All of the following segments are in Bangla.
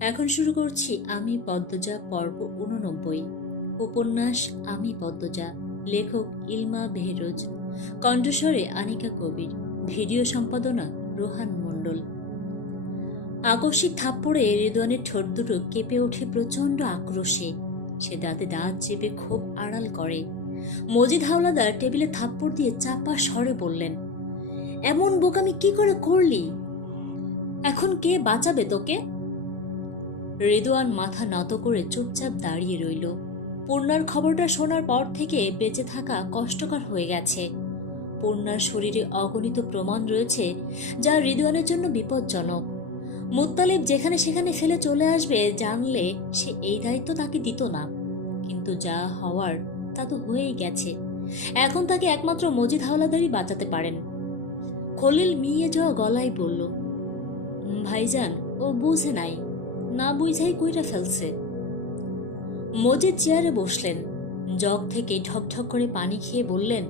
এখন শুরু করছি আমি পদ্মজা পর্ব 89। উপন্যাস আমি পদ্মজা। লেখক ইলমা বেহরোজ। কণ্ঠস্বরে আনিকা কবির। ভিডিও সম্পাদনা রোহান মণ্ডল। আকস্মিক থাপ্পড়ে রিদওয়ানের ঠোঁট দুটো কেঁপে ওঠে প্রচণ্ড আক্রোশে। সে দাঁতে দাঁত চেপে ক্ষোভ আড়াল করে। মজিদ হাওলাদার টেবিলে থাপ্পড় দিয়ে চাপা স্বরে বললেন, এমন বোকামি কি করে করলি? এখন কে বাঁচাবে তোকে? রিদওয়ান মাথা নত করে চুপচাপ দাঁড়িয়ে রইল। পূর্ণার খবরটা শোনার পর থেকে বেঁচে থাকা কষ্টকর হয়ে গেছে। পূর্ণার শরীরে অগণিত প্রমাণ রয়েছে যা রিদওয়ানের জন্য বিপজ্জনক। মুত্তালিব যেখানে সেখানে ফেলে চলে আসবে জানলে সে এই দায়িত্ব তাকে দিত না। কিন্তু যা হওয়ার তা তো হয়েই গেছে। এখন তাকে একমাত্র মজিদ হাওলাদারই বাঁচাতে পারেন। খলিল মিয়ে যাওয়া গলায় বলল, ভাইজান, ও বুঝে নাই, না বুঝাই কইরা ফেলছে। মজিদ চেয়ারে বসলেন। জগ থেকে ঢকঢক করে পানি খেয়ে বললেন,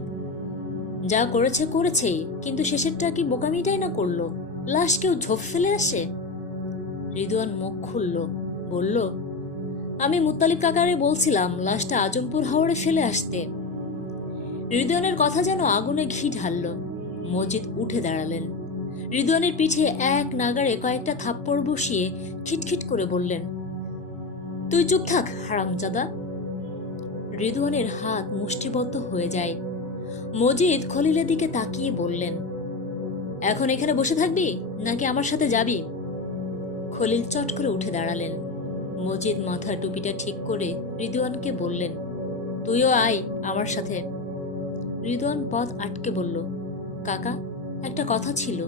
যা করেছে করেছেই, কিন্তু শেষেরটা কি বোকামিটাই না করলো? লাশ কেউ ঝোপ ফেলে আসে? রিদওয়ান মুখ খুলল, বলল, আমি মুত্তালিব কাকারে বলছিলাম লাশটা আজমপুর হাওড়ে ফেলে আসতে। রিদওয়ানের কথা যেন আগুনে ঘি ঢালল। মজিদ উঠে দাঁড়ালেন। রিদওয়ানের পিঠে এক নাগাড়ে কয়েকটা থাপ্পড় বসিয়ে খিটখিট করে বললেন, তুই চুপ থাক হারামজাদা। রিদওয়ানের হাত মুষ্টিবদ্ধ হয়ে যায়। মজিদ খলিলের দিকে তাকিয়ে বললেন, এখন এখানে বসে থাকবি নাকি আমার সাথে যাবি? খলিল চট করে উঠে দাঁড়ালেন। মজিদ মাথার টুপিটা ঠিক করে রিদওয়ানকে বললেন, তুইও আয় আমার সাথে। রিদওয়ান পথ আটকে বলল, কাকা, একটা কথা ছিল।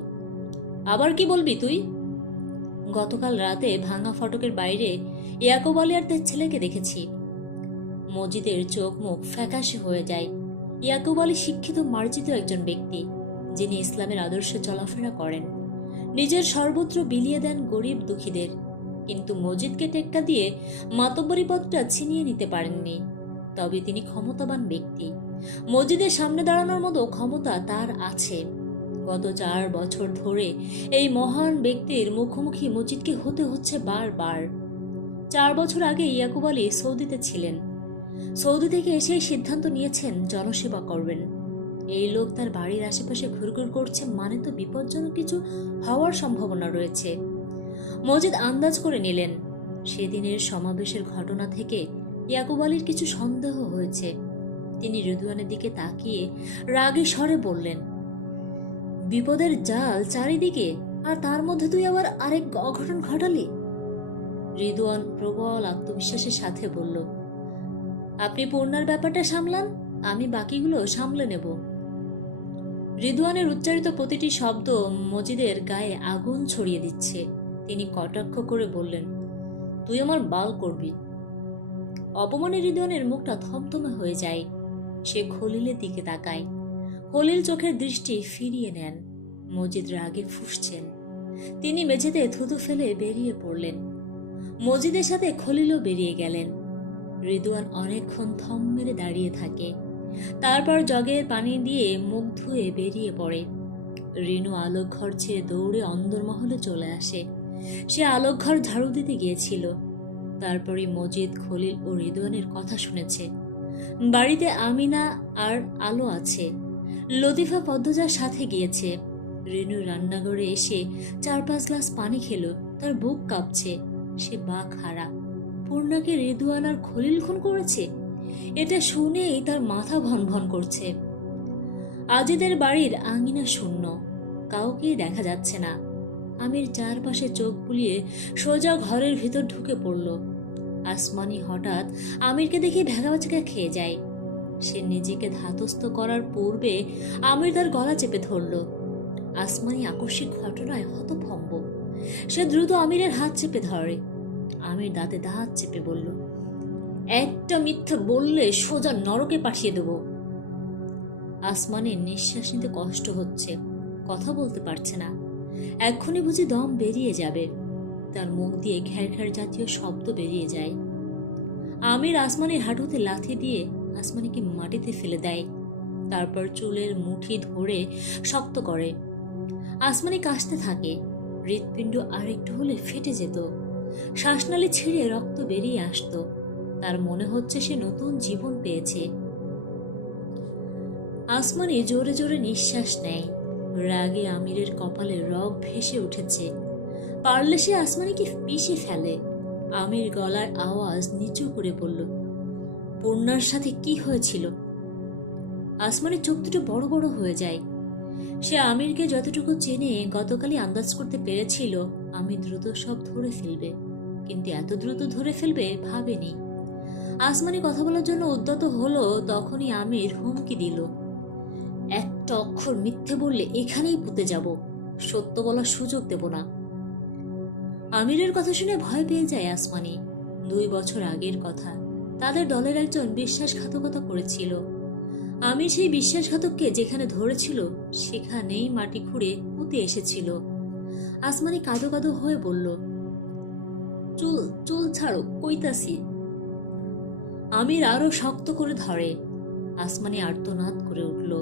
আবার কি বলবি তুই? গতকাল রাতে ভাঙা ফটকের বাইরে ইয়াকুব আলিয়ারদের ছেলেকে দেখেছি। মজিদের চোখ মুখ ফ্যাকাশে হয়ে যায়। ইয়াকুব আলী শিক্ষিত মার্জিত একজন ব্যক্তি, যিনি ইসলামের আদর্শে চলাফেরা করেন। নিজের সর্বত্র বিলিয়ে দেন গরিব দুঃখীদের, কিন্তু মজিদকে টেক্কা দিয়ে মাতব্বরি পদটা ছিনিয়ে নিতে পারেননি। তবে তিনি ক্ষমতাবান ব্যক্তি। মজিদের সামনে দাঁড়ানোর মতো ক্ষমতা তার আছে। গত 4 বছর ধরে এই মহান ব্যক্তির মুখোমুখি মজিদকে হতে হচ্ছে বারবার। 4 বছর আগে ইয়াকুব আলী সৌদিতে ছিলেন। সৌদি থেকে এসেই সিদ্ধান্ত নিয়েছেন জনসেবা করবেন। এই লোক তার বাড়ির আশেপাশে ঘুরঘুর করছে মানে তো বিপজ্জনক কিছু হওয়ার সম্ভাবনা রয়েছে। মজিদ আন্দাজ করে নিলেন, সেদিনের সমাবেশের ঘটনা থেকে ইয়াকুব আলীর কিছু সন্দেহ হয়েছে। তিনি রিদওয়ানের দিকে তাকিয়ে রাগী স্বরে বললেন, বিপদের জাল চারিদিকে, আর তার মধ্যে তুই আবার আরেক অঘটন ঘটালি। রিদওয়ান প্রবল আত্মবিশ্বাসের সাথে বলল, আপনি পূর্ণার ব্যাপারটা সামলান, আমি বাকিগুলো সামলে নেব। রিদওয়ানের উচ্চারিত প্রতিটি শব্দ মজিদের গায়ে আগুন ছড়িয়ে দিচ্ছে। তিনি কটাক্ষ করে বললেন, তুই আমার বাল করবি। অপমানে রিদওয়ানের মুখটা থমথমে হয়ে যায়। সে খলিলের দিকে তাকায়। খলিল চোখের দৃষ্টি ফিরিয়ে নেন। মজিদ রাগে ফুঁসছেন। তিনি মেঝেতে থুতু ফেলে বেরিয়ে পড়লেন। মজিদের সাথে খলিলও বেরিয়ে গেলেন। রিদওয়ান অনেকক্ষণ থম মেরে দাঁড়িয়ে থাকে। তারপর জগের পানি দিয়ে মুখ ধুয়ে বেরিয়ে পড়ে। রিনু আলোকঘর ছেড়ে দৌড়ে অন্দরমহলে চলে আসে। সে আলোকঘর ঝাড়ু দিতে গিয়েছিল। তারপরে মজিদ, খলিল ও রিদওয়ানের কথা শুনেছে। বাড়িতে আমিনা আর আলো আছে। লতিফা পদ্মজার সাথে গিয়েছে। রিনু রান্নাঘরে এসে 4-5 গ্লাস পানি খেলো। তার বুক কাঁপছে। সে বাক হারা। পূর্ণাকে রিদওয়ান আর খলিল খুন করেছে, এটা শুনেই তার মাথা ভন ভন করছে। আজিদের বাড়ির আঙিনা শূন্য, কাউকেই দেখা যাচ্ছে না। আমির চারপাশে চোখ বুলিয়ে সোজা ঘরের ভিতর ঢুকে পড়ল। আসমানি হঠাৎ আমিরকে দেখে ভেগাবাচাকা খেয়ে যায়। সে নিজেকে ধাতস্থ করার পূর্বে আমির তার গলা চেপে ধরল। আসমানি আকস্মিক ঘটনায় হতভম্ব। সে দ্রুত আমিরের হাত চেপে ধরে। আমির দাঁতে দাঁত চেপে বলল, একটা মিথ্যা বললে সোজা নরকে পাঠিয়ে দেব। আসমানের নিঃশ্বাস নিতে কষ্ট হচ্ছে, কথা বলতে পারছে না। এক্ষুনি বুঝি দম বেরিয়ে যাবে। তার মুখ দিয়ে ঘ্যার ঘ্যার জাতীয় শব্দ বেরিয়ে যায়। আমির আসমানের হাঁটুতে লাথি দিয়ে আসমানিকে মাটিতে ফেলে দেয়। তারপর চুলের মুঠি ধরে শক্ত করে। আসমানি কাশতে থাকে। হৃৎপিণ্ড আরেকটু হলে ফেটে যেত। শ্বাসনালী ছিঁড়ে রক্ত বেরিয়ে আসতো। তার মনে হচ্ছে সে নতুন জীবন পেয়েছে। আসমানি জোরে জোরে নিঃশ্বাস নেয়। রাগে আমিরের কপালে রগ ভেসে উঠেছে। পারলে সে আসমানিকে পিষে ফেলে। আমির গলার আওয়াজ নিচু করে বলল, পূর্ণার সাথে কি হয়েছিল? আসমানির চোখ দুটো বড় বড় হয়ে যায়। সে আমিরকে যতটুকু চেনে গতকালই আন্দাজ করতে পেরেছিল আমি দ্রুত সব ধরে ফেলবে, কিন্তু এত দ্রুত ধরে ফেলবে ভাবেনি। আসমানি কথা বলার জন্য উদ্যত হলো, তখনই আমির হুমকি দিল, একটা অক্ষর মিথ্যে বললে এখানেই পুঁতে যাব, সত্য বলার সুযোগ দেব না। আমিরের কথা শুনে ভয় পেয়ে যায় আসমানি। 2 বছর আগের কথা, তাদের দলের একজন বিশ্বাসঘাতকতা করেছিল। আমির সেই বিশ্বাসঘাতককে যেখানে ধরেছিল সেখানেই মাটি খুঁড়ে পুঁতে এসেছিল। আসমানি কাঁদো কাঁদো হয়ে বলল, চুল চুল ছাড়ো, কইতাছি। আমির আরো শক্ত করে ধরে। আসমানি আর্তনাদ করে উঠল।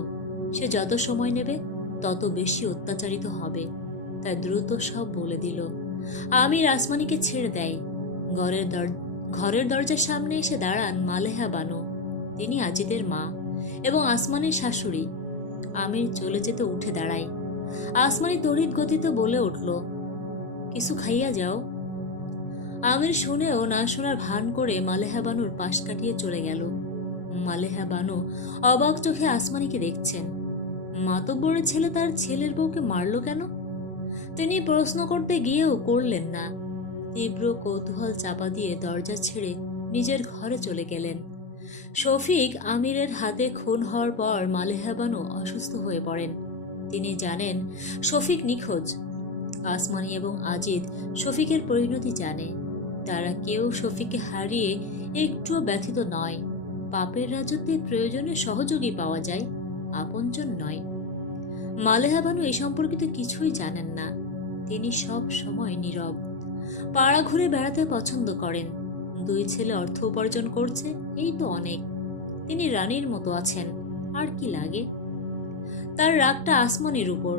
সে যত সময় নেবে তত বেশি অত্যাচারিত হবে, তাই দ্রুত সব বলে দিল। আমির আসমানিকে ছেড়ে দেয়। ঘরের দরজার সামনে এসে দাঁড়ান মালেহা বানু। তিনি আজিদের মা এবং আসমানির শাশুড়ি। আমির চলে যেতে উঠে দাঁড়ায়। আসমানি তড়িৎ গতিতে বলে উঠল, কিছু খাইয়া যাও। আমির শুনেও না শোনার ভান করে মালেহা বানুর পাশ কাটিয়ে চলে গেল। মালেহা বানু অবাক চোখে আসমানিকে দেখছেন। মাতব্বরের ছেলে তার ছেলের বউকে মারল কেন? তিনি প্রশ্ন করতে গিয়েও করলেন না। তীব্র কৌতূহল চাপা দিয়ে দরজা ছেড়ে নিজের ঘরে চলে গেলেন। শফিক আমিরের হাতে খুন হওয়ার পর মালেহা বানু অসুস্থ হয়ে পড়েন। তিনি জানেন শফিক নিখোঁজ। আসমানি এবং আজিদ শফিকের পরিণতি জানে। তারা কেউ শফিককে হারিয়ে একটুও ব্যথিত নয়। পাপের রাজত্বে প্রয়োজনে সহযোগী পাওয়া যায়, আপনজন নয়। মালেহা বানু এই সম্পর্কিত কিছুই জানেন না। তিনি সব সময় নীরব। পাড়া ঘুরে বেড়াতে পছন্দ করেন। 2 ছেলে অর্থ উপার্জন করছে, এই তো অনেক। তিনি রানীর মতো আছেন, আর কি লাগে? তার রাগটা আসমানির উপর।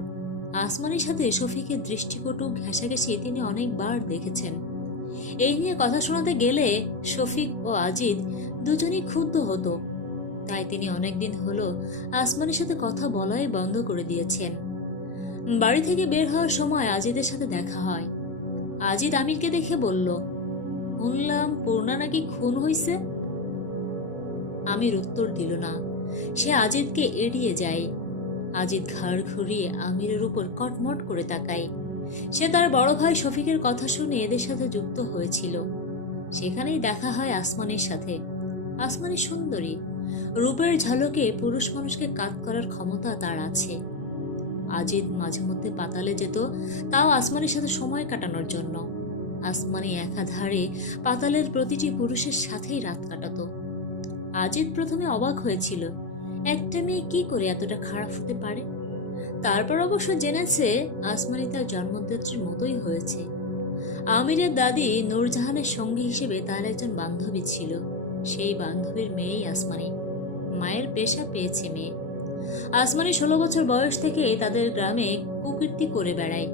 আসমানির সাথে শফিকের দৃষ্টিকটু ঘেঁষাঘেঁষি তিনি অনেকবার দেখেছেন। এই নিয়ে কথা শোনাতে গেলে শফিক ও আজিদ দুজনেই ক্ষুব্ধ হতো। তাই তিনি অনেকদিন হলো আসমানির সাথে কথা বলাই বন্ধ করে দিয়েছেন। বাড়ি থেকে বের হওয়ার সময় আজিদের সাথে দেখা হয়। আজিদ আমিরকে দেখে বলল, শুনলাম পূর্ণা নাকি খুন হইছে। আমির উত্তর দিল না। সে আজিদকে এড়িয়ে যায়। আজিদ ঘাড় ঘুরিয়ে আমিরের উপর কটমট করে তাকায়। সে তার বড় ভাই শফিকের কথা শুনে এদের সাথে যুক্ত হয়েছিল। সেখানেই দেখা হয় আসমানির সাথে। আসমানি সুন্দরী, রূপের ঝলকে পুরুষ মানুষকে কাত করার ক্ষমতা তার আছে। আজিদ মাঝে মধ্যে পাতালে যেত, তাও আসমানির সাথে সময় কাটানোর জন্য। আসমানি একাধারে পাতালের প্রতিটি পুরুষের সাথেই রাত কাটাতো। আজিদ প্রথমে অবাক হয়েছিল, একটা মেয়ে কি করে এতটা খারাপ হতে পারে। তারপর অবশ্য জেনেছে আসমানি তার জন্মদাত্রীর মতোই হয়েছে। আমিরের দাদি নূরজাহানের সঙ্গী হিসেবে তার একজন বান্ধবী ছিল। সেই বান্ধবীর মেয়েই আসমানি। মায়ের পেশা পেয়েছে মেয়ে। আসমানি 16 বছর বয়স থেকে তাদের গ্রামে কুকীর্তি করে বেড়ায়।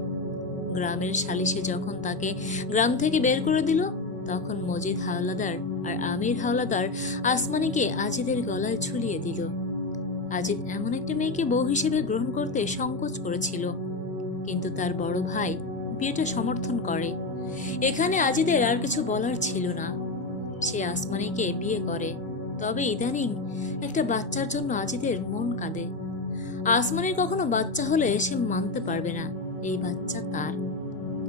গ্রামের সালিশে যখন তাকে গ্রাম থেকে বের করে দিল, তখন মজিদ হাওলাদার আর আমির হাওলাদার আসমানিকে আজিদের গলায় ঝুলিয়ে দিল। আজিদ এমন একটা মেয়েকে বউ হিসেবে গ্রহণ করতে সংকোচ করেছিল, কিন্তু তার বড় ভাই বিয়েটা সমর্থন করে। এখানে আজিদের আর কিছু বলার ছিল না। সে আসমানিকে বিয়ে করে। তবে ইদানিং একটা বাচ্চার জন্য আজিদের মন কাঁদে। আসমানির কখনো বাচ্চা হলে সে মানতে পারবে না এই বাচ্চা তার।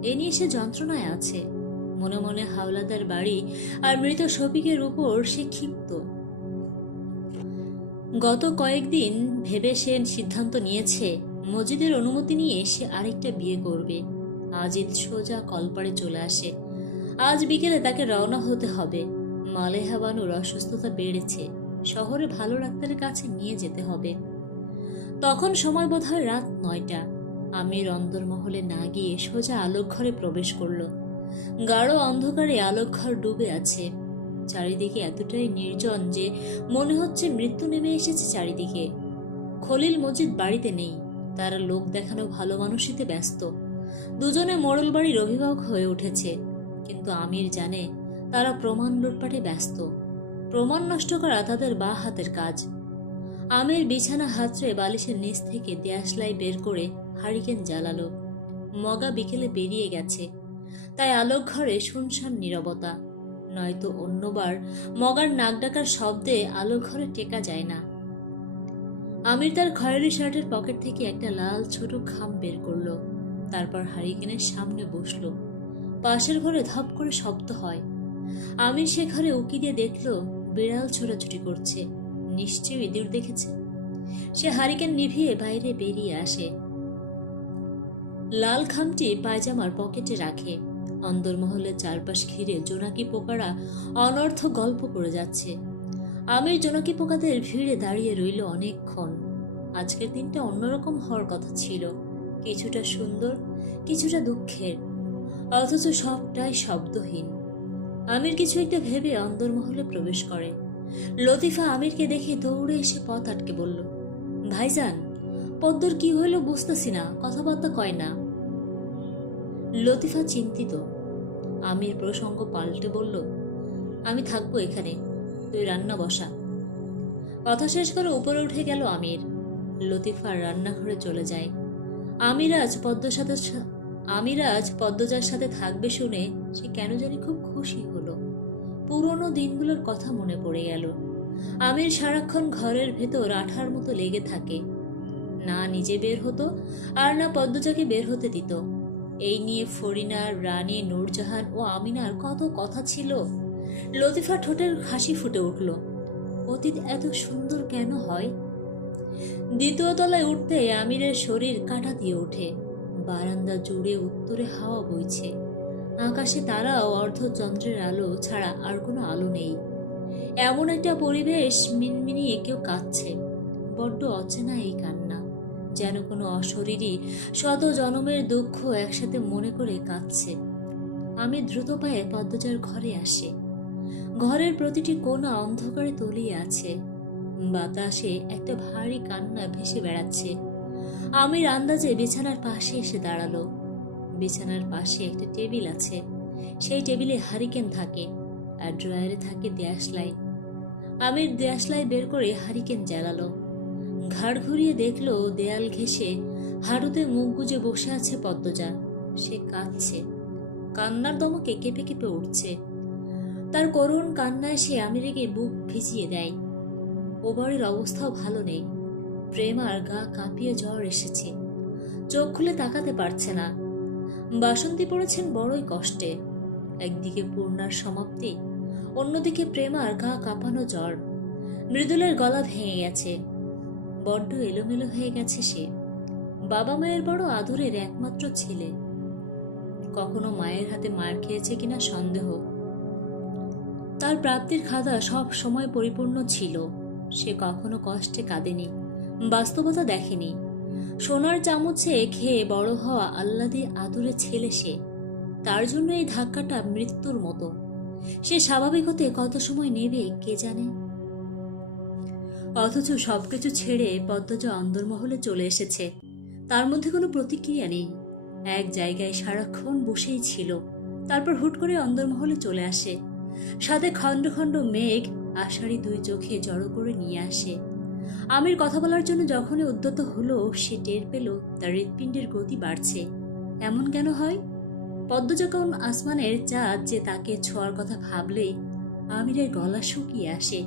এ নিয়ে সে যন্ত্রণায় আছে। মনে মনে হাওলাদার বাড়ি আর মৃত শফিকের উপর সে ক্ষিপ্ত। গত কয়েকদিন ভেবে সে সিদ্ধান্ত নিয়েছে মজিদের অনুমতি নিয়ে সে আরেকটা বিয়ে করবে। আজিদ সোজা কলপাড়ে চলে আসে। আজ বিকেলে তাকে রওনা হতে হবে। মালেহা বানুর অসুস্থতা বেড়েছে, শহরে ভালো ডাক্তারের কাছে নিয়ে যেতে হবে। তখন সময় বোধহয় রাত 9টা। আমির অন্দরমহলে না গিয়ে সোজা আলোকঘরে প্রবেশ করল। গাঢ় অন্ধকারে আলোকঘর ডুবে আছে। চারিদিকে এতটাই নির্জন যে মনে হচ্ছে মৃত্যু নেমে এসেছে চারিদিকে। খলিল মজিদ বাড়িতে নেই। তারা লোক দেখানো ভালো মানুষিতে ব্যস্ত। দুজনে মোড়ল বাড়ির অভিভাবক হয়ে উঠেছে। কিন্তু আমির জানে তারা প্রমাণ লুটপাটে ব্যস্ত। প্রমাণ নষ্ট করা তাদের বাঁ হাতের কাজ। আমির বিছানা হাতড়ে বালিশের নিচ থেকে দেয়াশলাই বের করে হারিকেন জ্বালালো। মগা বিকেলে বেরিয়ে গেছে, তাই আলোক ঘরে শুনশান নীরবতা। নয়তো অন্যবার মগার নাক ডাকার শব্দে আলোক ঘরে টেকা যায় না। আমির তার খয়েরি শার্টের পকেট থেকে একটা লাল ছোট খাম বের করলো। তারপর হারিকেনের সামনে বসলো। পাশের ঘরে ধপ করে শব্দ হয়। আমির সে ঘরে উকি দিয়ে দেখলো বিড়াল ছোটাছুটি করছে। নিশ্চয়ই ইঁদুর দেখেছে। সে হারিকেন নিভিয়ে বাইরে বেরিয়ে আসে। লাল খামটি পায়জামার পকেটে রাখে। অন্দরমহলের চারপাশ ঘিরে জোনাকি পোকারা অনর্থ গল্প করে যাচ্ছে। আমির জোনাকি পোকাদের ভিড়ে দাঁড়িয়ে রইল অনেকক্ষণ। আজকের দিনটা অন্যরকম হওয়ার কথা ছিল, কিছুটা সুন্দর, কিছুটা দুঃখের, অথচ সবটাই শব্দহীন। আমির কিছু একটা ভেবে অন্দরমহলে প্রবেশ করে। লতিফা আমিরকে দেখে দৌড়ে এসে পথ আটকে বলল, ভাইজান, পদ্মর কি হইল বুঝতেছি না, কথাবার্তা কয় না। লতিফা চিন্তিত। আমির প্রসঙ্গ পাল্টে বলল, আমি থাকবো এখানে, তুই রান্না বসা। কথা শেষ করে উপরে উঠে গেল আমির। লতিফার রান্নাঘরে চলে যায়। আমির আজ পদ্মজার সাথে থাকবে শুনে সে কেন জানি খুব খুশি হলো। পুরনো দিনগুলোর কথা মনে পড়ে গেল। আমির সারাক্ষণ ঘরের ভেতর আঠার মতো লেগে থাকে, না নিজে বের হতো আর না পদ্মজাকে বের হতে দিত। এই নিয়ে ফরিনার, রানী, নূরজাহান ও আমিনার কত কথা ছিল। লতিফা ঠোঁটের হাসি ফুটে উঠল। অতীত এত সুন্দর কেন হয়? দ্বিতীয় তলায় উঠতে আমিরের শরীর কাঁটা দিয়ে ওঠে। বারান্দা জুড়ে উত্তরে হাওয়া বইছে। আকাশে তারা ও অর্ধচন্দ্রের আলো ছাড়া আর কোনো আলো নেই। এমন একটা পরিবেশ, মিনমিনিয়ে কেউ কাঁদছে। বড্ড অচেনা এই কান্না, যেন কোনো অশরীরী শত জনমের দুঃখ একসাথে মনে করে কাঁদছে। আমি দ্রুত পায়ে পদ্মজার ঘরে আসে। ঘরের প্রতিটি কোণা অন্ধকারে তলিয়ে আছে। বাতাসে একটা ভারী কান্না ভেসে বেড়াচ্ছে। আমির আন্দাজে বিছানার পাশে এসে দাঁড়ালো। বিছানার পাশে একটা টেবিল আছে। সেই টেবিলে হারিকেন থাকে আর ড্রয়ারে থাকে দেয়াশলাই। আমির দেয়াশলাই বের করে হারিকেন জ্বালালো। ঘাড় ঘুরিয়ে দেখলো দেয়াল ঘেঁষে হাঁটুতে মুখ গুজে বসে আছে পদ্মজা। সে কাঁদছে, কান্নার দমকে কেঁপে কেঁপে উঠছে। তার করুণ কান্নায় সে আমিরকে বুক ভিজিয়ে দেয়। ওবারের অবস্থাও ভালো নেই। প্রেম আর গা কাঁপিয়ে জ্বর এসেছে। চোখ খুলে তাকাতে পারছে না। বাসন্তী পড়েছেন বড়ই কষ্টে। একদিকে পূর্ণার সমাপ্তি, অন্যদিকে প্রেমার গা কাঁপানো জ্বর। মৃদুলের গলা ভেঙে গেছে। বড্ড এলোমেলো হয়ে গেছে সে। বাবা মায়ের বড় আদরের একমাত্র ছেলে। কখনো মায়ের হাতে মার খেয়েছে কিনা সন্দেহ। তার প্রাপ্তির খাতা সব সময় পরিপূর্ণ ছিল। সে কখনো কষ্টে কাঁদেনি, বাস্তবতা দেখেনি। সোনার চামচে খেয়ে বড় হওয়া আহ্লাদে আদুরে ছেলে সে। তার জন্য এই ধাক্কাটা মৃত্যুর মতো। সে স্বাভাবিক হতে কত সময় নেবে কে জানে। অথচ সবকিছু ছেড়ে পদ্মজা অন্দরমহলে চলে এসেছে। তার মধ্যে কোনো প্রতিক্রিয়া নেই। এক জায়গায় সারাক্ষণ বসেই ছিল। তারপর হুট করে অন্দরমহলে চলে আসে। সাথে খণ্ড খণ্ড মেঘ আষাঢ়ি দুই চোখে জড়ো করে নিয়ে আসে। আমির কথা বলার জন্য যখনই উদ্যত হলো, সে টের পেল তার হৃৎপিণ্ডের গতি বাড়ছে। এমন কেন হয়? পদ্মজা কোন আসমানের চাঁদ যে তাকে ছোঁয়ার কথা ভাবলেই আমিরের গলা শুকিয়ে আসে।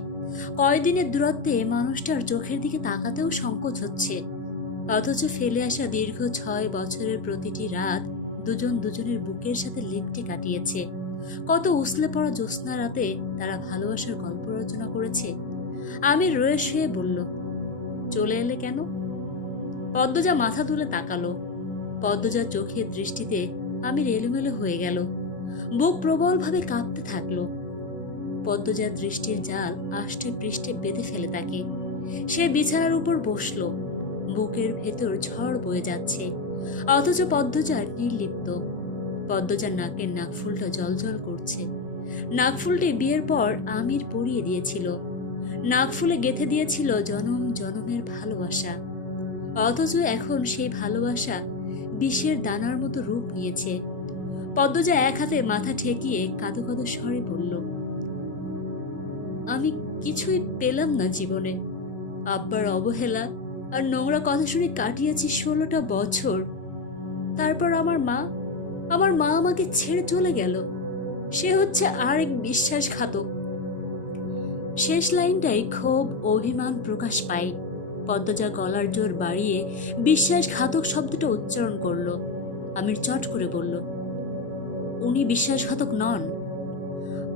কয়দিনের দূরত্বে মানুষটার চোখের দিকে তাকাতেও সংকোচ হচ্ছে। অথচ ফেলে আসা দীর্ঘ 6 বছরের প্রতিটি রাত দুজন দুজনের বুকের সাথে লেপ্টে কাটিয়েছে। কত উসলে পড়া জ্যোৎস্না রাতে তারা ভালোবাসার গল্প রচনা করেছে। আমির রয়ে শুয়ে বলল, চলে এলে কেন? পদ্মজা মাথা তুলে তাকালো। পদ্মজার চোখের দৃষ্টিতে আমির এলোমেলো হয়ে গেল। বুক প্রবলভাবে কাঁপতে থাকলো। পদ্মজার দৃষ্টির জাল আষ্টে পৃষ্ঠে বেঁধে ফেলে তাকে। সে বিছানার উপর বসলো। বুকের ভেতর ঝড় বয়ে যাচ্ছে, অথচ পদ্মজার নির্লিপ্ত। পদ্মজার নাকের নাকফুলটা জলজল করছে। নাকফুলটি বিয়ের পর আমির পরিয়ে দিয়েছিল। নাকফুলে গেঁথে দিয়েছিল জনম জনমের ভালোবাসা। অথচ এখন সেই ভালোবাসা বিষের দানার মতো রূপ নিয়েছে। পদ্মজা এক হাতে মাথা ঠেকিয়ে কাঁদো কাঁদো স্বরে বলল, আমি কিছুই পেলাম না জীবনে। আব্বার অবহেলা আর নোংরা কথা শুনে কাটিয়েছি 16টা বছর। তারপর আমার মা আমাকে ছেড়ে চলে গেল। সে হচ্ছে আরেক বিশ্বাসঘাতক। শেষ লাইনটাই ক্ষোভ অভিমান প্রকাশ পায়। পদ্মজা গলার জোর বাড়িয়ে বিশ্বাসঘাতক শব্দটা উচ্চারণ করল। আমির চট করে বলল, উনি বিশ্বাসঘাতক নন।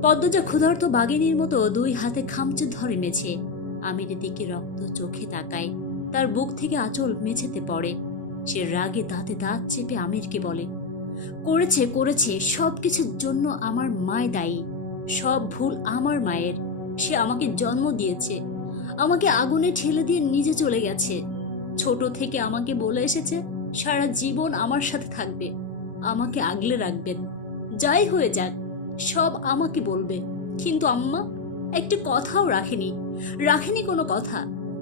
পদ্মজা ক্ষুধার্ত বাঘিনীর মতো 2 হাতে খামচে ধরে নেছে। আমিরের দিকে রক্ত চোখে তাকায়। তার বুক থেকে আঁচল মেঝেতে পড়ে। সে রাগে দাঁতে দাঁত চেপে আমিরকে বলে, করেছে সবকিছুর জন্য আমার মায় দায়ী। সব ভুল আমার মায়ের। সে আমাকে জন্ম দিয়েছে, আমাকে আগুনে ঠেলে দিয়ে নিজে চলে গেছে। ছোট থেকে আমাকে বলে এসেছে সারা জীবন আমার সাথে থাকবে, আমাকে আগলে রাখবেন, যাই হয়ে যাক সব আমাকে বলবে। কিন্তু আম্মা একটা কথাও রাখেনি কোনো কথা।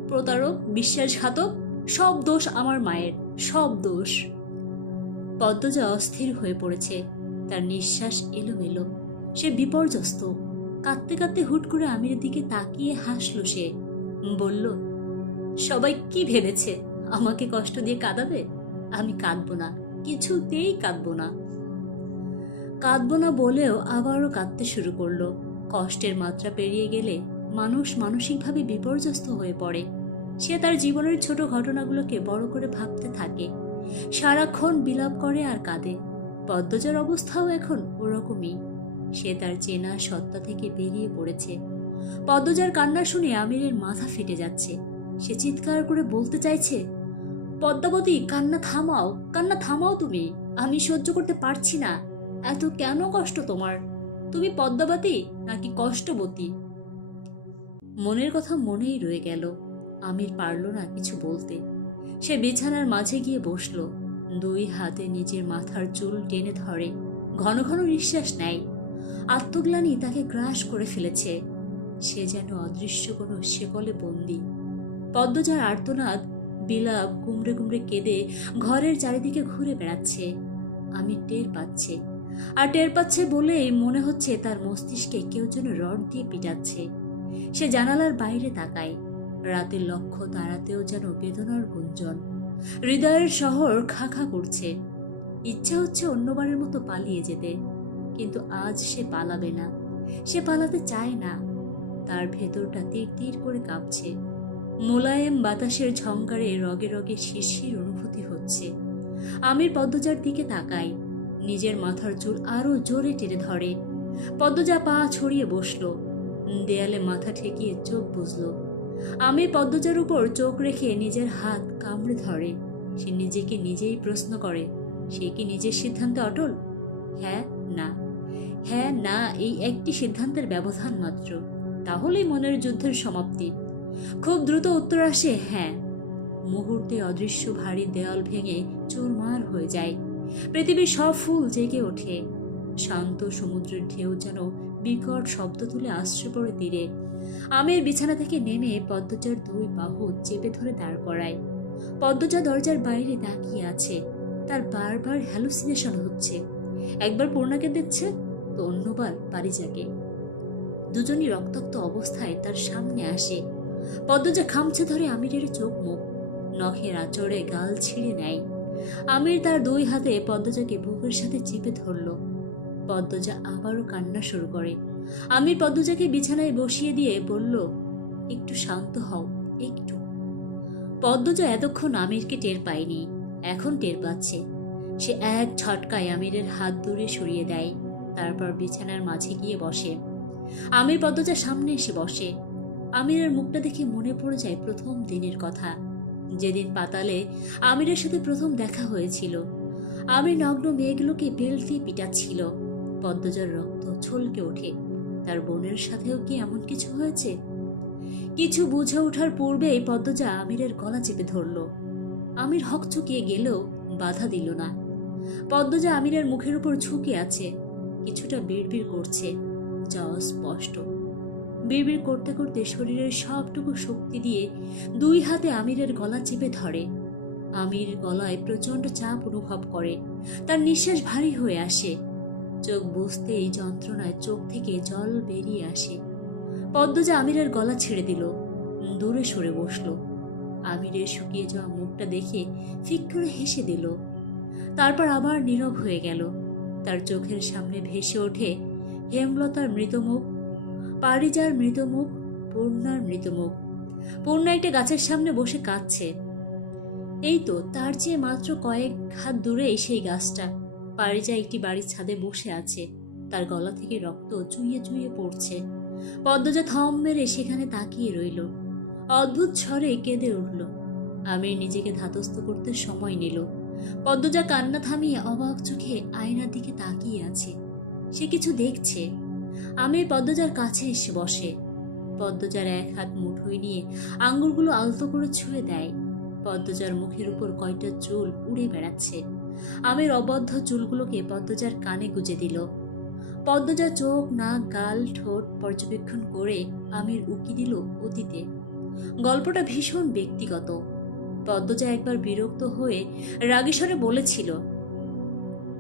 প্রতারক, বিশ্বাসঘাতক, সব দোষ আমার মায়ের, সব দোষ। পদ্মজা অস্থির হয়ে পড়েছে। তার নিঃশ্বাস এলোমেলো। সে বিপর্যস্ত। কাঁদতে কাঁদতে হুট করে আমিরের দিকে তাকিয়ে হাসল। সে বলল, সবাই কি ভেবেছে আমাকে কষ্ট দিয়ে কাঁদাবে? আমি কাঁদবো না, কিছুতেই কাঁদবো না বলেও আবারও কাঁদতে শুরু করলো। কষ্টের মাত্রা পেরিয়ে গেলে মানুষ মানসিকভাবে বিপর্যস্ত হয়ে পড়ে। সে তার জীবনের ছোট ঘটনাগুলোকে বড় করে ভাবতে থাকে, সারাক্ষণ বিলাপ করে আর কাঁদে। পদ্মজার অবস্থাও এখন ওরকমই। সে তার চেনা সত্তা থেকে বেরিয়ে পড়েছে। পদ্মজার কান্না শুনে আমিরের মাথা ফেটে যাচ্ছে। সে চিৎকার করে বলতে চাইছে, পদ্মাবতী, কান্না থামাও তুমি। আমি সহ্য করতে পারছি না। এত কেন কষ্ট তোমার? তুমি পদ্মাবতী নাকি কষ্টবতী? মনের কথা মনেই রয়ে গেল। আমির পারল না কিছু বলতে। সে বিছানার মাঝে গিয়ে বসল। 2 হাতে নিজের মাথার চুল টেনে ধরে। ঘন ঘন নিঃশ্বাস নেয়। আত্মগ্লানি তাকে গ্রাস করে ফেলেছে। সে যেন অদৃশ্য কোনো শেকলে বন্দী। পদ্মজার আর্তনাদ, বিলাপ গুমড়ে গুমড়ে কেঁদে ঘরের চারিদিকে ঘুরে বেড়াচ্ছে। আমি টের পাচ্ছে বলেই মনে হচ্ছে তার মস্তিষ্কে কেউ যেন রড দিয়ে পিটাচ্ছে। সে জানালার বাইরে তাকায়। রাতের লক্ষ্য তারাতেও যেন বেদনার গুঞ্জন। হৃদয়ের শহর খা খা করছে। ইচ্ছা হচ্ছে অন্যবারের মতো পালিয়ে যেতে, কিন্তু আজ সে পালাবে না। সে পালাতে চায় না। তার ভেতরটা তীর তীর করে কাঁপছে। মোলায়েম বাতাসের ঝংকারে রগে রগে শিরশির অনুভূতি হচ্ছে। আমির পদ্মজার দিকে তাকায়। নিজের মাথার চুল আরো জোরে টেনে ধরে। পদ্মজা পা ছড়িয়ে বসল। দেয়ালে মাথা ঠেকিয়ে চোখ বুঝল। আমির পদ্মজার উপর চোখ রেখে নিজের হাত কামড়ে ধরে। সে নিজেকে নিজেই প্রশ্ন করে, সে কি নিজের সিদ্ধান্তে অটল? হ্যাঁ না, এই একটি সিদ্ধান্তের ব্যবধান মাত্র। তাহলেই মনের যুদ্ধের সমাপ্তি। খুব দ্রুত উত্তর আসে হ্যাঁ। মুহূর্তে অদৃশ্য ভারী দেয়াল ভেঙে চুরমার হয়ে যায়। পৃথিবীর সব ফুল জেগে ওঠে। শান্ত সমুদ্রের ঢেউ যেন বিকট শব্দ তুলে আশ্রয় পড়ে তীরে। আমির বিছানা থেকে নেমে পদ্মজার 2 বাহু চেপে ধরে দাঁড় করায়। পদ্মজা দরজার বাইরে তাকিয়ে আছে। তার বারবার হ্যালুসিনেশন হচ্ছে। একবার পূর্ণাকে দেখছে তো অন্যবার পারিজাকে। দুজনই রক্তাক্ত অবস্থায় তার সামনে আসে। পদ্মজা খামচে ধরে আমিরের চোখ মুখ, নখের আঁচড়ে গাল ছিঁড়ে নেয়। আমির তার 2 হাতে পদ্মজাকে বুকের সাথে চেপে ধরল। পদ্মজা আবারও কান্না শুরু করে। আমির পদ্মজাকে বিছানায় বসিয়ে দিয়ে বলল, একটু শান্ত হও, একটু। পদ্মজা এতক্ষণ আমিরকে টের পায়নি, এখন টের পাচ্ছে। সে এক ঝটকায় আমিরের হাত দূরে সরিয়ে দেয়। তারপর বিছানার মাঝে গিয়ে বসে। আমির পদ্মজার সামনে এসে বসে। আমিরের মুখটা দেখে মনে পড়ে যায় প্রথম দিনের কথা, যেদিন পাতালে আমিরের সাথে প্রথম দেখা হয়েছিল। আমির নগ্ন মেয়েগুলোকে বেল্ট দিয়ে পিটাচ্ছিল। পদ্মজার রক্ত ছলকে ওঠে। তার বোনের সাথেও কি এমন কিছু হয়েছে? কিছু বুঝে ওঠার পূর্বেই পদ্মজা আমিরের গলা চেপে ধরল। আমির হকচকিয়ে গেলেও বাধা দিল না। পদ্মজা আমিরের মুখের উপর ঝুঁকে আছে। কিছুটা বিড়বিড় করছে, যা অস্পষ্ট। বিড়বিড় করতে করতে শরীরের সবটুকু শক্তি দিয়ে 2 হাতে আমিরের গলা চেপে ধরে। আমির গলায় প্রচন্ড চাপ অনুভব করে। তার নিঃশ্বাস ভারী হয়ে আসে। চোখ বুঝতেই যন্ত্রণায় চোখ থেকে জল বেরিয়ে আসে। পদ্মজা আমিরের গলা ছেড়ে দিল, দূরে সরে বসলো। আমিরের শুকিয়ে যাওয়া মুখটা দেখে ফিক করে হেসে দিল। তারপর আবার নীরব হয়ে গেল। তার চোখের সামনে ভেসে ওঠে হেমলতার মৃতমুখ, পারিজার মৃতমুখ, পূর্ণার মৃতমুখ। পূর্ণা একটা গাছের সামনে বসে কাঁদছে। এই তো তার চেয়ে মাত্র কয়েক হাত দূরে সেই গাছটা। পারিজা একটি বাড়ির ছাদে বসে আছে, তার গলা থেকে রক্ত চুইয়ে চুইয়ে পড়ছে। পদ্মজা থম মেরে সেখানে তাকিয়ে রইল। অদ্ভুত স্বরে কেঁদে উঠল। আমির নিজেকে ধাতস্থ করতে সময় নিল। পদ্মজা কান্না থামিয়ে অবাক চোখে আয়নার দিকে তাকিয়ে আছে। সে কিছু দেখছে। আমির পদ্মজার কাছে এসে বসে। পদ্মজার এক হাত মুঠোয় নিয়ে আঙ্গুলগুলো আলতো করে ছুঁয়ে দেয়। পদ্মজার মুখের উপর কয়টা চুল উড়ে বেড়াচ্ছে। আমির অবদ্ধ চুলগুলোকে পদ্মজার কানে গুজে দিল। পদ্মজা চোখ, নাক, গাল, ঠোঁট পর্যবেক্ষণ করে আমির উকি দিল অতীতে। গল্পটা ভীষণ ব্যক্তিগত। পদ্মজা একবার বিরক্ত হয়ে রাগী স্বরে বলেছিল,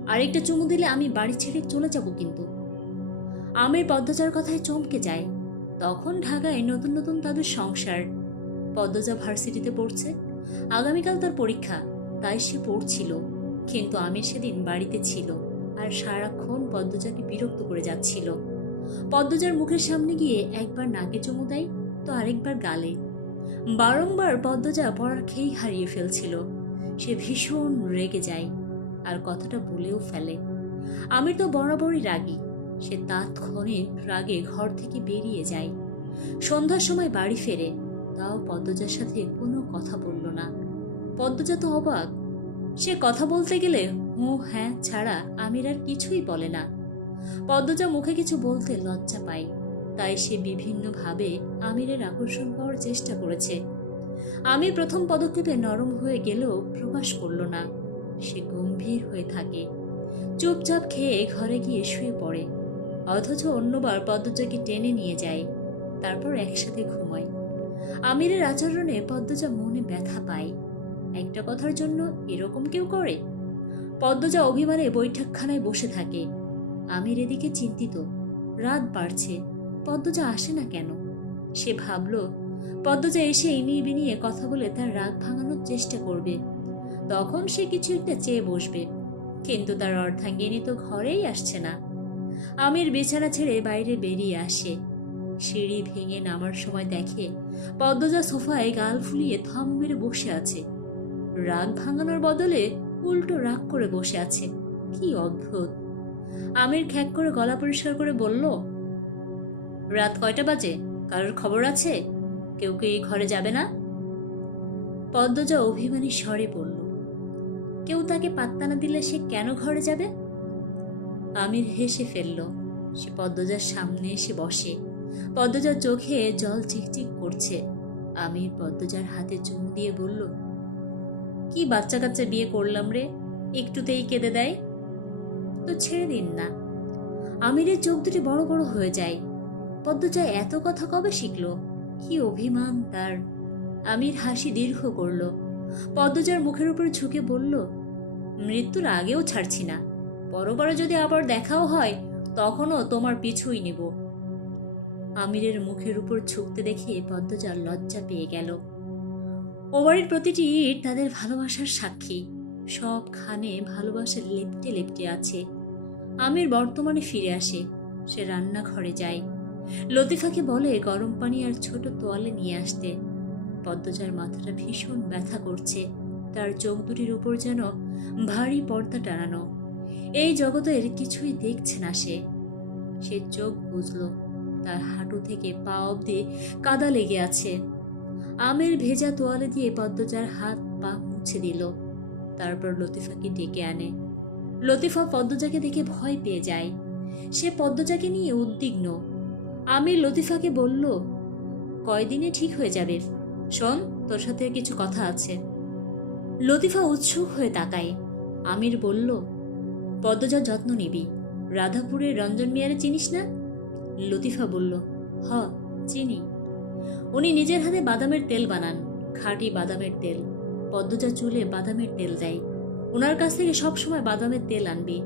আরেকটা চুমু দিলে আমি বাড়ি ছেড়ে চলে যাব কিন্তু। আমির পদ্মজার কথায় চমকে যায়। তখন ঢাকায় নতুন নতুন তাদের সংসার। পদ্মজা ভার্সিটিতে পড়ছে, আগামীকাল তার পরীক্ষা, তাই সে পড়ছিল। কিন্তু আমির সেদিন বাড়িতে ছিল আর সারাক্ষণ পদ্মজাকে বিরক্ত করে যাচ্ছিল। পদ্মজার মুখের সামনে গিয়ে একবার নাকে চুমু দেয়, তো আরেকবার গালে। বারংবার পদ্মজা পড়ার খেই হারিয়ে ফেলছিল। সে ভীষণ রেগে যায় আর কথাটা বলেও ফেলে। আমির তো বরাবরই রাগী। সে তৎক্ষণিক রাগে ঘর থেকে বেরিয়ে যায়। সন্ধ্যার সময় বাড়ি ফেরে, তাও পদ্মজার সাথে কোনো কথা বলল না। পদ্মজা তো অবাক। সে কথা বলতে গেলে হু হ্যাঁ ছাড়া আমির আর কিছুই বলে না। পদ্মজা মুখে কিছু বলতে লজ্জা পায়, তাই সে বিভিন্নভাবে আমিরের আকর্ষণ পাওয়ার চেষ্টা করেছে। আমির প্রথম পদক্ষেপে নরম হয়ে গেলেও প্রকাশ করল না। সে গম্ভীর হয়ে থাকে, চুপচাপ খেয়ে ঘরে গিয়ে শুয়ে পড়ে। অথচ অন্যবার পদ্মজাকে টেনে নিয়ে যায়, তারপর একসাথে ঘুমায়। আমিরের আচরণে পদ্মজা মনে ব্যথা পায়। একটা কথার জন্য এরকম কেউ করে? পদ্মজা অভিমানে বৈঠকখানায় বসে থাকে। আমির এদিকে চিন্তিত। রাত বাড়ছে, পদ্মজা আসে না কেন? সে ভাবল পদ্মজা এসে ইনিয়ে বিনিয়ে কথা বলে তার রাগ ভাঙানোর চেষ্টা করবে। তখন সে কিছু একটা চেয়ে বসবে, কিন্তু তার অর্ধাঙ্গিনী তো ঘরেই আসছে না। আমির বিছানা ছেড়ে বাইরে বেরিয়ে আসে। সিঁড়ি ভেঙে নামার সময় দেখে পদ্মজা সোফায় গাল ফুলিয়ে থম মেরে বসে আছে। রাগ ভাঙানোর বদলে উল্টো রাগ করে বসে আছে। কি অদ্ভুত! আমির খ্যাক করে গলা পরিষ্কার করে বলল, রাত কয়টা বাজে? কারোর খবর আছে? কেউ কি এই ঘরে যাবে না? পদ্মজা অভিমানী স্বরে বলল, কেউ তাকে পাত্তা না দিলে সে কেন ঘরে যাবে? আমির হেসে ফেলল। সে পদ্মজার সামনে এসে বসে। পদ্মজার চোখে জল চিকচিক করছে। আমির পদ্মজার হাতে চুমু দিয়ে বলল, কি বাচ্চা কাচ্চা বিয়ে করলাম রে, একটুতেই কেঁদে দেয়। তো ছেড়ে দিন না। আমিরের চোখ দুটি বড় বড় হয়ে যায়। পদ্মজা এত কথা কবে শিখল? কি অভিমান তার! আমির হাসি দীর্ঘ করল। পদ্মজার মুখের উপর ঝুঁকে বলল, মৃত্যুর আগেও ছাড়ছি না। পরপরে যদি আবার দেখাও হয়, তখনও তোমার পিছুই নিব। আমিরের মুখের উপর ঝুঁকতে দেখে পদ্মজার লজ্জা পেয়ে গেল। ও বাড়ির প্রতিটি ইট তাদের ভালোবাসার সাক্ষী। সবখানে ভালোবাসা লেপ্টে লেপ্টে আছে। আমির বর্তমানে ফিরে আসে। সে রান্নাঘরে যায়। লতিফাকে বলে গরম পানি আর ছোট তোয়ালে নিয়ে আসতে। পদ্মজার মাথাটা ভীষণ ব্যথা করছে। তার চোখ দুটির উপর যেন ভারী পর্দা টানানো। এই জগতের কিছুই দেখছে না সে। সে চোখ বুঝল, তার হাঁটু থেকে পা অবধি কাদা লেগে আছে। আমির ভেজা তোয়ালে দিয়ে পদ্মজার হাত পা মুছে দিল। তারপর লতিফাকে ডেকে আনে। লতিফা পদ্মজাকে দেখে ভয় পেয়ে যায়। সে পদ্মজাকে নিয়ে উদ্বিগ্ন। আমির লতিফাকে বলল, কয়দিনে ঠিক হয়ে যাবে। শোন, তোর সাথে কিছু কথা আছে। লতিফা উৎসুক হয়ে তাকায়। আমির বলল, পদ্মজার যত্ন নিবি। রাধাপুরের রঞ্জন মিয়ারে চিনিস না? লতিফা বলল, হ, চিনি। উনি নিজের হাতে বাদামের তেল বানান, খাঁটি বাদামের তেল। পদ্মজা চুলে বাদামের তেল দেয়। ওনার কাছ থেকে সবসময় বাদামের তেল আনবি।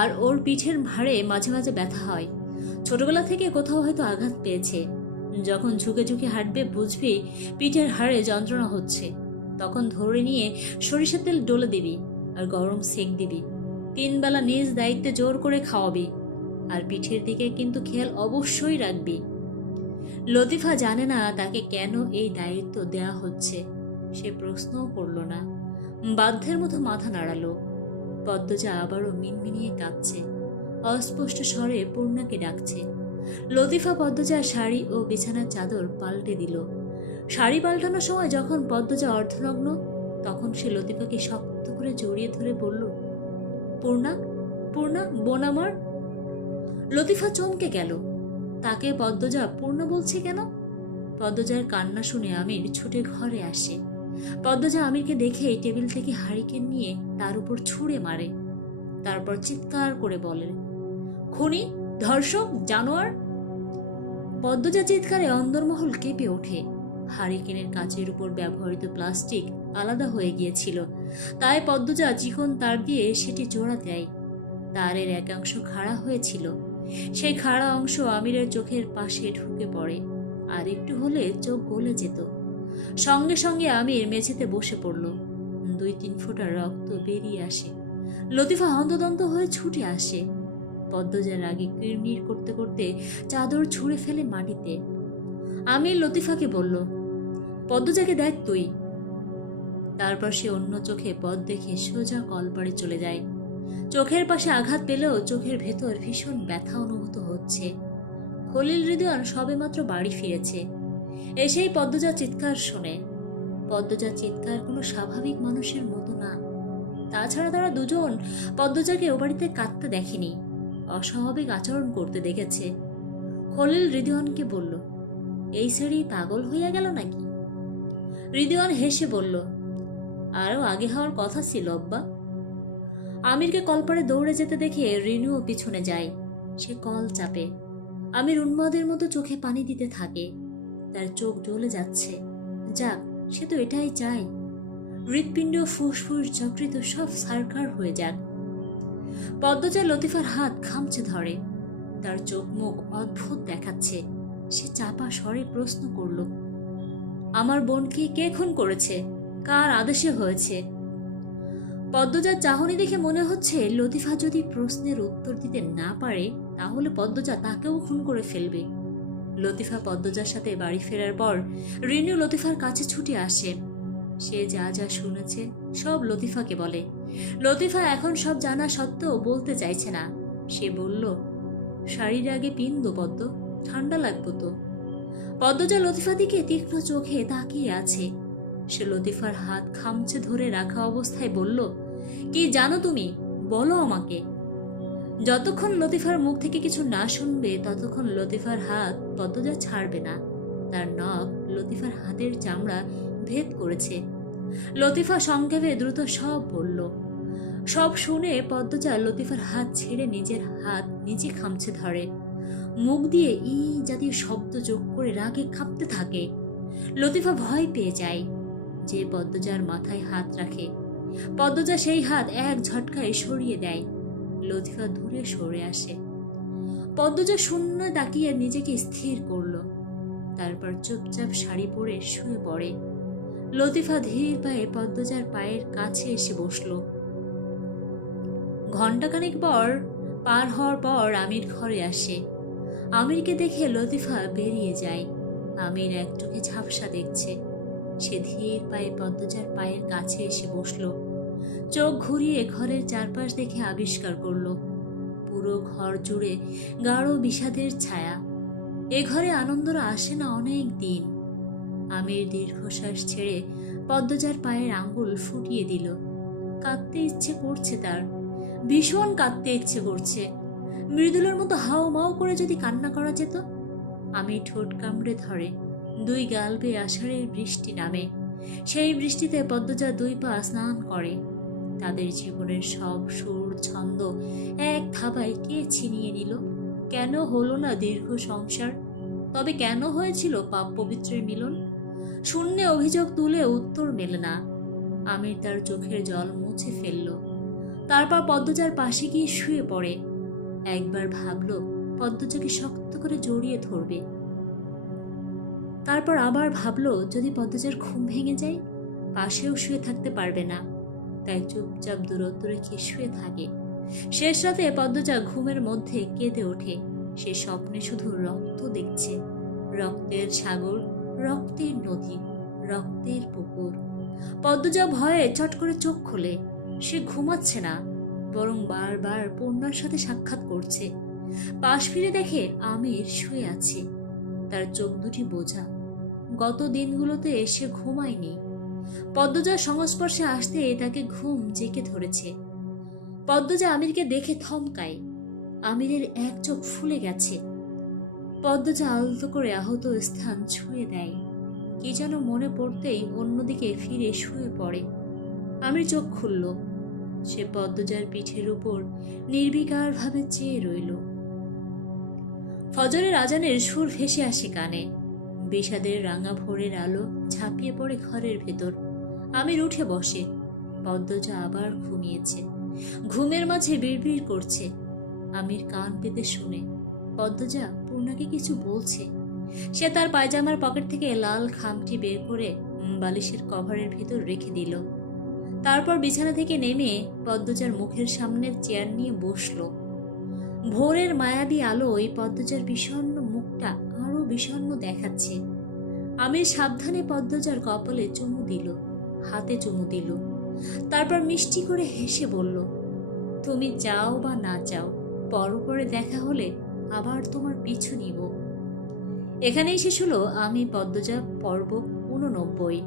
আর ওর পিঠের ভারে মাঝে মাঝে ব্যথা হয়। ছোটবেলা থেকে কোথাও হয়তো আঘাত পেয়েছে। যখন ঝুঁকে ঝুঁকে হাঁটবে বুঝবি পিঠের হাড়ে যন্ত্রণা হচ্ছে। তখন ধরে নিয়ে সরিষার তেল ডলে দিবি আর গরম সেক দিবি। 3 বেলা নিজ দায়িত্বে জোর করে খাওয়াবি। আর পিঠের দিকে কিন্তু খেয়াল অবশ্যই রাখবি। লতিফা জানে না তাকে কেন এই দায়িত্ব দেয়া হচ্ছে। সে প্রশ্নও করল না, বাধ্যের মতো মাথা নাড়ালো। পদ্মজা আবারও মিনমিনিয়ে কাঁদছে, অস্পষ্ট স্বরে পূর্ণাকে ডাকছে। লতিফা পদ্মজার শাড়ি ও বিছানার চাদর পাল্টে দিল। শাড়ি পাল্টানোর সময় যখন পদ্মজা অর্ধনগ্ন, তখন সে লতিফাকে শক্ত করে জড়িয়ে ধরে বলল, পূর্ণা, পূর্ণা, বোন আমার। লতিফা চমকে গেল। তাকে পদ্মজা পূর্ণ বলছে কেন? পদ্মজার কান্না শুনে আমির ছুটে ঘরে আসে। পদ্মজা আমিরকে দেখে টেবিল থেকে হারিকেন নিয়ে তার উপর ছুঁড়ে মারে। তারপর চিৎকার করে বলে, খুনি, ধর্ষক, জানোয়ার। পদ্মজা চিৎকারে অন্দরমহল কেঁপে ওঠে। হারিকেনের কাচের উপর ব্যবহৃত প্লাস্টিক আলাদা হয়ে গিয়েছিল, তাই পদ্মজা চিকন তার দিয়ে সেটি জোড়া দেয়। তারের একাংশ খাড়া হয়েছিল। সেই খাড়া অংশ আমিরের চোখের পাশে ঢুকে পড়ে, আর একটু হলে চোখ গলে যেত। সঙ্গে সঙ্গে আমির মেঝেতে বসে পড়ল। 2-3 ফোঁটা রক্ত বেরিয়ে আসে। লতিফা হন্তদন্ত হয়ে ছুটে আসে। পদ্মজার রাগে কিরমির করতে করতে চাদর ছুঁড়ে ফেলে মাটিতে। আমির লতিফাকে বলল, পদ্মজাকে দেখ তুই। তারপর সে অন্য চোখে পথ দেখে সোজা কলপাড়ে চলে যায়। চোখের পাশে আঘাত পেলেও চোখের ভেতর ভীষণ ব্যথা অনুভূত হচ্ছে। খলিল রিদওয়ান সবেমাত্র বাড়ি ফিরেছে। এসেই পদ্মজা চিৎকার শোনে। পদ্মজার চিৎকার কোনো স্বাভাবিক মানুষের মতো না। তাছাড়া তারা দুজন পদ্মজাকে ও বাড়িতে কাঁদতে দেখেনি, অস্বাভাবিক আচরণ করতে দেখেছে। খলিল রিদওয়ানকে বলল, এই ছেড়েই পাগল হইয়া গেল নাকি? রিদওয়ান হেসে বলল, আরও আগে হওয়ার কথা ছিল আব্বা। আমিরকে কলপাড়ে দৌড়ে যেতে দেখে রিনুও পিছনে যায়। সে কল চাপে। আমির উন্মাদের মতো চোখে পানি দিতে থাকে। তার চোখ জ্বলে যাচ্ছে। যাক, সে তো এটাই চায়, হৃৎপিণ্ড, ফুসফুস, যকৃত সব সারকার হয়ে যাক। পদ্মজা লতিফার হাত খামচে ধরে। তার চোখ মুখ অদ্ভুত দেখাচ্ছে। সে চাপা স্বরে প্রশ্ন করল, আমার বোনকে কে খুন করেছে? কার আদেশে হয়েছে? পদ্মজার চাহনি দেখে মনে হচ্ছে লতিফা যদি প্রশ্নের উত্তর দিতে না পারে তাহলে পদ্মজা তাকেও খুন করে ফেলবে। লতিফা পদ্মজার সাথে বাড়ি ফেরার পর রিনু লতিফার কাছে ছুটে আসে। সে যা যা শুনেছে সব লতিফাকে বলে। লতিফা এখন সব জানা সত্ত্বেও বলতে চাইছে না। সে বলল, শাড়ির আগে পিন দো পদ্ম, ঠান্ডা লাগবো তো। পদ্মজা লতিফা দিকে তীক্ষ্ণ চোখে তাকিয়ে আছে। সে লতিফার হাত খামচে ধরে রাখা অবস্থায় বলল, কি জানো তুমি, বলো আমাকে। যতক্ষণ লতিফার মুখ থেকে কিছু না শুনবে ততক্ষণ লতিফার হাত পদ্মজা ছাড়বে না। তার নখ লতিফার হাতের চামড়া ভেদ করেছে। লতিফা সংক্ষেপে দ্রুত সব বলল। সব শুনে পদ্মজা লতিফার হাত ছেড়ে নিজের হাত নিজে খামচে ধরে। মুখ দিয়ে ই জাতীয় শব্দ যোগ করে রাগে কাঁপতে থাকে। লতিফা ভয় পেয়ে যায়। যে পদ্মজার মাথায় হাত রাখে, পদ্মজা সেই হাত এক ঝটকায় সরিয়ে দেয়। লতিফা দূরে সরে আসে। পদ্মজা শূন্য তাকিয়ে নিজেকে স্থির করল। তারপর চুপচাপ শাড়ি পরে শুয়ে পড়ে। লতিফা ধীর পায়ে পদ্মজার পায়ের কাছে এসে বসল। ঘণ্টাখানেক পর পার হওয়ার পর আমির ঘরে আসে। আমিরকে দেখে লতিফা বেরিয়ে যায়। আমির এক চোখে ঝাপসা দেখছে। সে ধীর পায়ে পদ্মজার পায়ের কাছে এসে বসল। চোখ ঘুরিয়ে ঘরের চারপাশ দেখে আবিষ্কার করল পুরো ঘর জুড়ে গাঢ় বিষাদের ছায়া। এ ঘরে আনন্দরা আসে না অনেক দিন। আমির দীর্ঘশ্বাস ছেড়ে পদ্মজার পায়ের আঙ্গুল ফুটিয়ে দিল। কাঁদতে ইচ্ছে করছে তার, ভীষণ কাঁদতে ইচ্ছে করছে। মৃদুলের মতো হাও মাও করে যদি কান্না করা যেত। আমি ঠোঁট কামড়ে ধরে। 2 গাল বেয়ে আষাঢ়ের বৃষ্টি নামে। সেই বৃষ্টিতে পদ্মজা 2 পা স্নান করে। তাদের জীবনের সব সুর ছন্দ এক থাবায় কে ছিনিয়ে নিল? কেন হলো না দীর্ঘ সংসার? তবে কেন হয়েছিল পাপ পবিত্রের মিলন? শূন্যে অভিযোগ তুলে উত্তর মেলে না। আমির তার চোখের জল মুছে ফেলল। তারপর পদ্মজার পাশে গিয়ে শুয়ে পড়ে। একবার ভাবলো পদ্মজাকে শক্ত করে জড়িয়ে ধরবে, তারপর আবার ভাবলো যদি পদ্মজার ঘুম ভেঙে যায় পাশেও শুয়ে থাকতে পারবে না, তাই চুপচাপ দূরত্ব রেখে শুয়ে থাকে। শেষ রাতে পদ্মজা ঘুমের মধ্যে কেঁদে ওঠে। সে স্বপ্নে শুধু রক্ত দেখছে, রক্তের সাগর, রক্তের নদী, রক্তের পুকুর। পদ্মজা ভয়ে চট করে চোখ খোলে। সে ঘুমাচ্ছে না, বরং বারবার পূর্ণার সাথে সাক্ষাৎ করছে। পাশ ফিরে দেখে আমির শুয়ে আছে, তার চোখ দুটি বোঝা। গত দিনগুলোতে সে ঘুমায়নি। পদ্মজার সংস্পর্শে আসতে তাকে ঘুম জেঁকে ধরেছে। পদ্মজা আমিরকে দেখে থমকায়। আমিরের এক চোখ ফুলে গেছে। পদ্মজা আলতো করে আহত স্থান ছুঁয়ে দেয়। কি যেন মনে পড়তেই অন্যদিকে ফিরে শুয়ে পড়ে। আমির চোখ খুলল। সে পদ্মজার পিঠের উপর নির্বিকারভাবে চেয়ে রইল। ফজরের আজানের সুর ভেসে আসে কানে। বিষাদের রাঙা ভোরের আলো ঝাঁপিয়ে পড়ে ঘরের ভেতর। আমির উঠে বসে। পদ্মজা আবার ঘুমিয়েছে, ঘুমের মাঝে বিড়বিড় করছে। আমির কান পেতে শুনে পদ্মজা পূর্ণাকে কিছু বলছে। সে তার পায়জামার পকেট থেকে লাল খামটি বের করে বালিশের কভারের ভেতর রেখে দিল। তারপর বিছানা থেকে নেমে পদ্মজার মুখের সামনের চেয়ার নিয়ে বসল। ভোরের মায়াবী আলো ওই পদ্মজার বিষণ্ণ মুখটা আরো বিষণ্ণ দেখাচ্ছে। আমির সাবধানে পদ্মজার কপালে চুমু দিল, হাতে চুমু দিল। তারপর মিষ্টি করে হেসে বলল, তুমি চাও বা না চাও, পরে দেখা হলে আবার তোমার পিছু নিব। এখানেই শেষ হলো আমি পদ্মজা পর্ব 89।